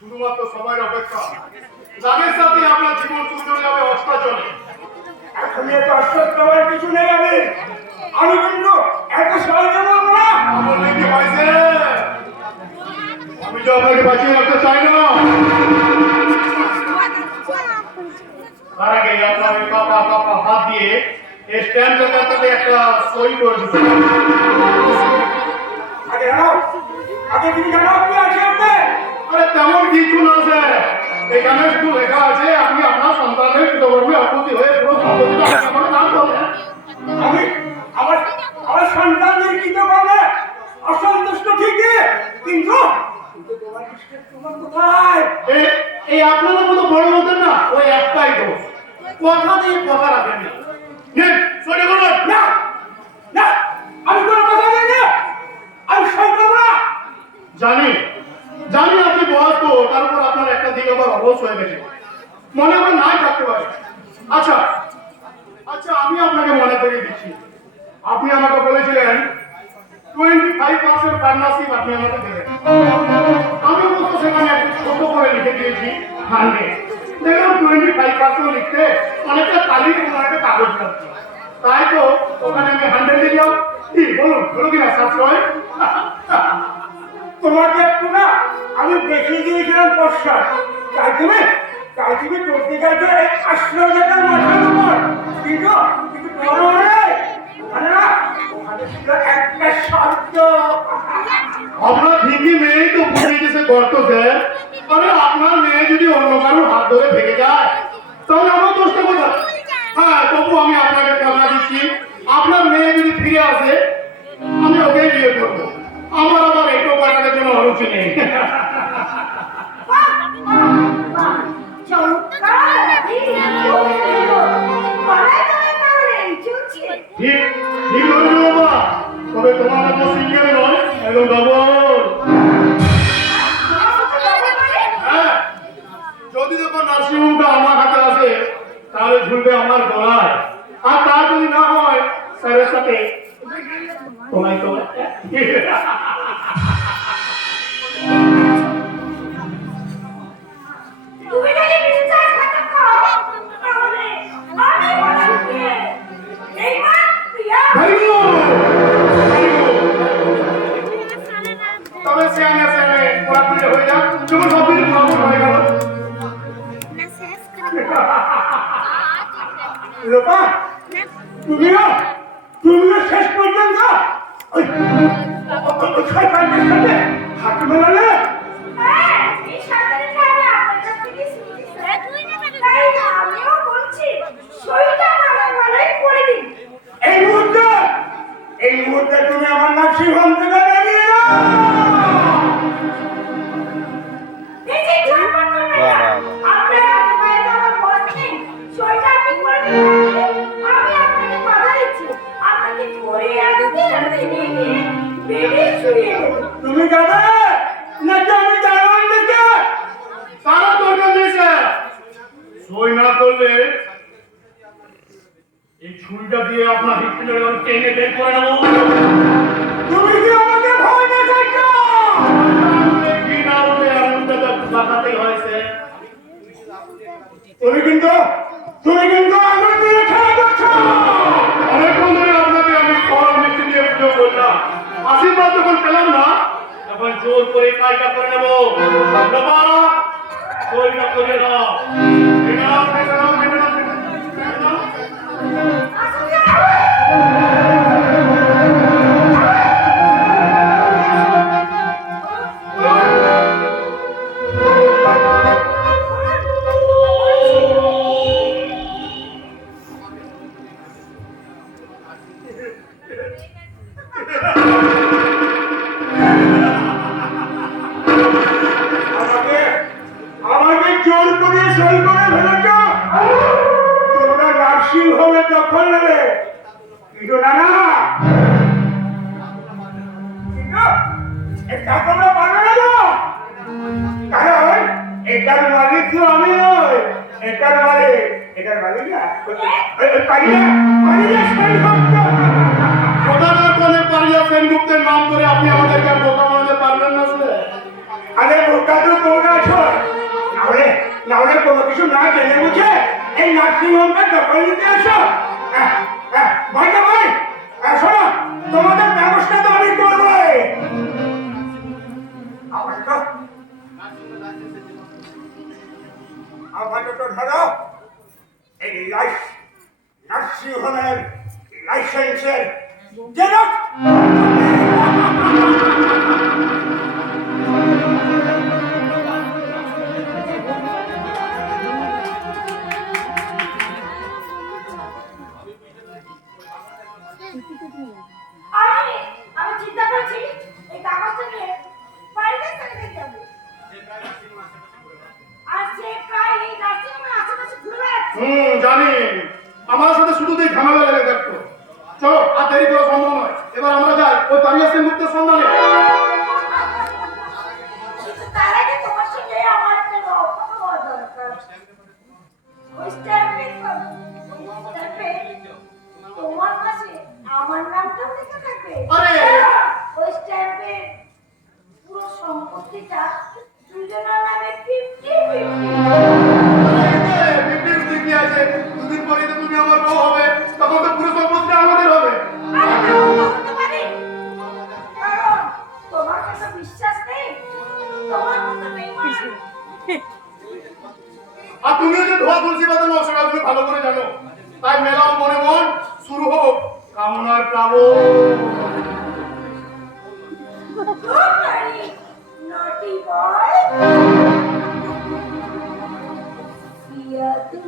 শুধুমাত্র সময়ের অপেক্ষা। রাগের সাথে আপনার জীবন চলে যাবে অষ্টাচলে। এখন এত আশ্চর্য হওয়ার কিছু নেই। আমি কিন্তু এত সহজে বলবো না। বললে কি হয়েছে? আমি তো আপনাকে বাঁচিয়ে রাখতে চাই না। তার আগে আপনার কাপা হাত দিয়ে স্ট্যাম্প পেপারটাতে একটা সই করে দিতে। আগে তুমি জানো কি আছে আপনি? আরে তেমন কিছু না স্যার, এখানে শুধু লেখা আছে আপনি আপনার সন্তানের কৃতকর্মে অপতি হয়ে পুরো সম্পত্তিটা আমাকে দান করবেন। আমি আমার সন্তানদের কৃতকর্মে অসন্তুষ্ট ঠিকই, কিন্তু তোমার কোথায়? এই আপনাদের মতো বড় লোকের না ওই একটাই দোষ, কথা দিয়ে কথা রাখেন না। সরে বলুন না না, আমি কোনো কথা বলি না, আমি সই করবো না। জানি জানি আপনি বয়স্ক, তার উপর আপনার একটা দিক আবার অবশ হয়ে গেছে, মনে আবার নাই থাকতে পারে। আচ্ছা আচ্ছা, আমি আপনাকে মনে করিয়ে দিচ্ছি, আপনি আমাকে বলেছিলেন 25% পার্টনারশিপ আপনি আমাকে দেবেন। আমি বলতো সেখানে একটু ছোট করে লিখে দিয়েছি 100। দেখলাম 25% লিখতে অনেকটা কালি এবং অনেকটা কাগজ লাগছে, তাই তো ওখানে আমি 100 দিলাম। কি বলুন, বলো কিনা সাশ্রয়? তোমাকে একটু না আমি বেশি দিয়েছিলাম পশ্চাৎ, তাই তুমি করতে গেছো এই আশ্রয়টার মাথার উপর, কিন্তু তোমার মানে না ওখানে ছিল একটা শব্দ। আপনার ঠিকই মেয়েই তো বুঝে গেছে গর্ত স্যার। আরে আপনার মেয়ে যদি অন্য কারোর হাত ধরে ভেঙে যায় তাহলে আমার দোষটা কোথায়? হ্যাঁ, তবু আমি আপনাকে কথা দিচ্ছি, আপনার মেয়ে যদি ফিরে আসে আমি ওকে বিয়ে করবো। আমার আবার একটু পাঠাতে কোনো অরুচি নেই। ঠিক ঠিক বলেছো বাবা, তবে তোমার মতো সিঙ্গেল নয়, একদম ডবল। হ্যাঁ, যদি দেখো নার্সিংহোমটা আমার হাতে আসে তাহলে ঝুলবে আমার গলায়, আর তা যদি না হয় স্যারের সাথে তোমায় তো তবে সেখানে পড়াশোনা হয়ে যাক, যখন সব কিছু পড়াশোনা হয়ে গেল। রূপা, তুমিও শেষ পর্যন্ত হাত মেলালে। এই মুহূর্তে তুমি আমার নার্সিংহোম থেকে বেরিয়ে যাও। তুমি যাবে নাকি আমি যাবো? তারা দরকার নেই স্যার, সই না করলে এই ছুরিটা দিয়ে আপনার হৃৎপিণ্ডের আমি টেনে বের করে নেবো। তুমি কি আমাকে ভয় দেখাচ্ছো? কি না উঠে এমনটা তো লাগাতেই হয়েছে। তুমি কিন্তু আমার মেয়ে খেলা করছো। অনেকক্ষণ ধরে আপনাকে আমি ফল মিষ্টি দিয়ে পুজো করলাম, আশীর্বাদ যখন পেলাম না তখন জোর করে কাজটা করে নেবো। বাবা সইটা করে দাও। আমাকে জোর করে সই করে ফেলেছ। তোমরা নার্সিংহোমে দখল নেবে, কিন্তু না এটা তোমরা পারবে না, কারণ এটার মালিক তো আমি নই, এটার মালিক না সেনগুপ্তের নাম করে আপনি আমাদেরকে বোকা বানাতে পারবেন না স্যার। আরে বোকা তো তোমরা আছো। কোনো কিছু না জেনে বুঝে এই নার্সিংহোমটা দখল নিতে আসো? ভাইয়া ভাই, শোনো, তোমাদের ব্যবস্থা তো আমি করবোই। আপাতত ধরো এই নার্সিংহোমের লাইসেন্সের জেরক্স। আমি চিন্তা করছি এই কাগজটা নিয়ে বাড়িতে চলে যাব। আর সে প্রায় এই নার্সিংহোমের আশেপাশে ঘুরে বেড়াচ্ছে। জানি, আমার সাথে শুধুতেই ঝামেলা লেগে থাকতো। চলো, আর দেরি করা সম্ভব নয়, এবার আমরা যাই ওই পানিয়া সেন মুক্তের সন্ধানে। কিন্তু তার আগে তোমার সঙ্গে আমার একটা কথা বলা দরকার। ওই স্ট্যাম্পে তোমার পাশে আমার নামটাও লেখা থাকবে। আরে! ওই স্ট্যাম্পে পুরো সম্পত্তিটা দুজনের নামে 50-50। কি আছে, দুদিন পরে তো তুমি আমার বউ হবে, তখন তো পুরো সম্পত্তি আমাদের হবে। আরে তাও তো হতে পারে। কারণ তোমার কাছে বিশ্বাস নেই, তোমার মতো বেঈমান। আর তুমিও যে ধোয়া তুলসী পাতা নকশা তুমি ভালো করে জানো, তাই মেলাও মনে মন, শুরু হোক কামনার প্লাবন। Naughty boy. Sia tu.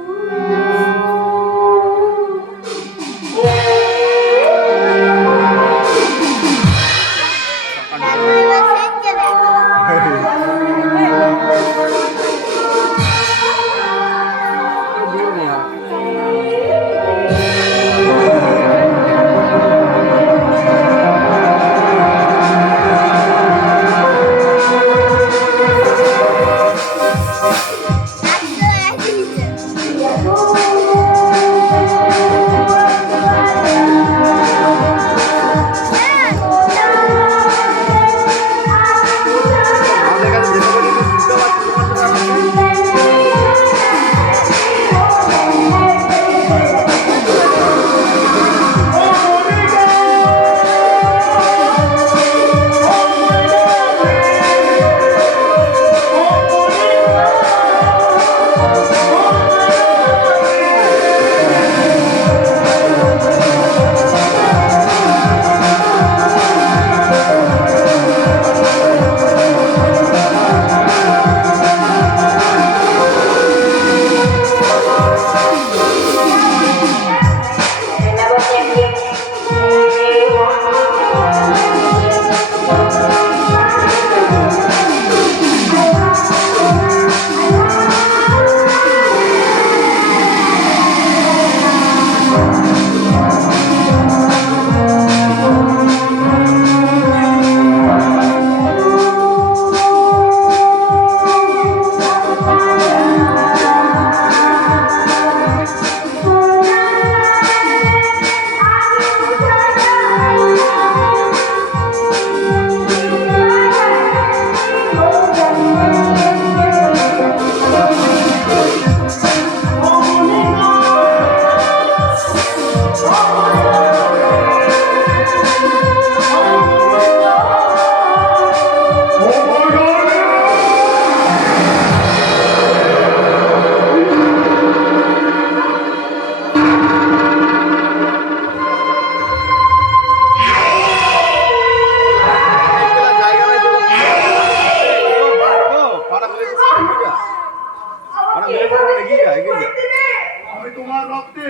আমি তোমার রক্তে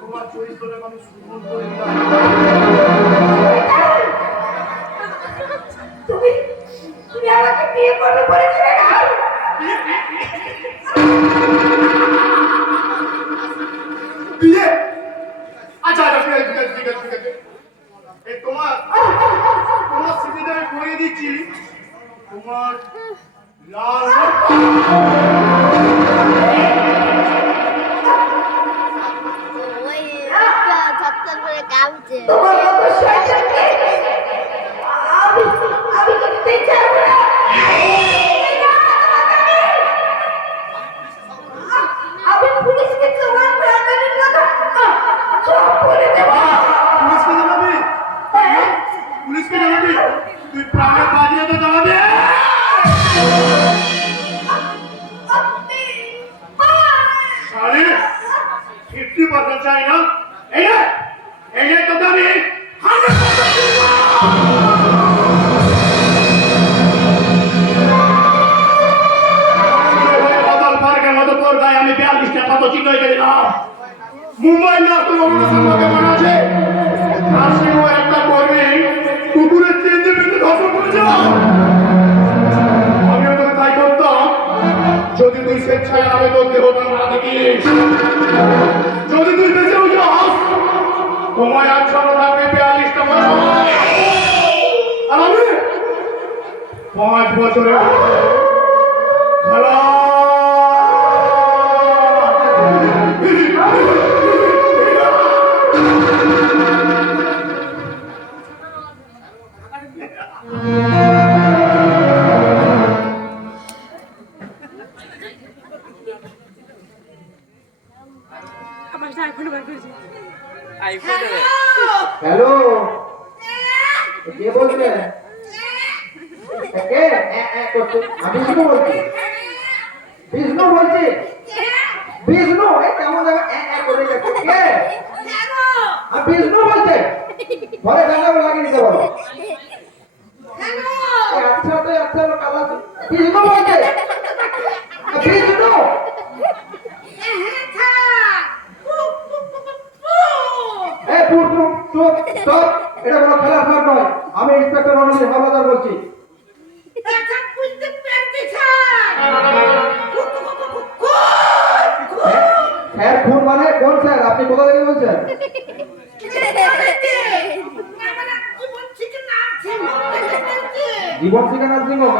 তোমার চরিত্রটা আমি সুমন করে দিলাম। তুমি আমাকে বিয়ে করবে বলেছিলে না? বিয়ে? আচ্ছা আচ্ছা, ঠিক আছে ঠিক আছে ঠিক আছে ঠিক আছে। এই তোমার স্মৃতিটা আমি করিয়ে দিচ্ছি। তোমার লাল তোমার মতো শয়তানকে আমি তো দিতে চাই না। শালি 50% চাই না এই নে তোকে আমি 100% দিব। বদল পার্কের মতো পর্দায় আমি 42টা কত চিহ্ন হয়ে দিলাম। মুম্বাই না তো অরুণাচল কেমন আছে নার্সিং একটা কর্মী কুকুরের চেঞ্জে বেঁধে ধর্ষণ করেছে। আমিও তোকে তাই করতাম যদি তুই স্বেচ্ছায় আবেদন দেহটা না দেখিস। যদি তুই বেঁচেও যাস তোমায় আচ্ছন্ন থাকবে 42টা বছর আর আমি 5 বছরের খেলা। হ্যালো কে বলছেন? কে করছে? আমি বিষ্ণু বলছি। বিষ্ণু বলছি। বিষ্ণু কেমন যাবে করে যাচ্ছে কে? আমি বিষ্ণু বলছে ঘরে গাঁজা লাগিয়ে দিতে বলো। আচ্ছা তো আচ্ছা কালা বিষ্ণু বলছে। বিষ্ণু এটা কোনো খেলার মাঠ নয়। আমি ইন্সপেক্টর রণজিৎ হাওলাদার বলছি। স্যার খুন মানে কোন স্যার? আপনি কোথা থেকে বলছেন? জীবন শিখা নার্সিং হোম।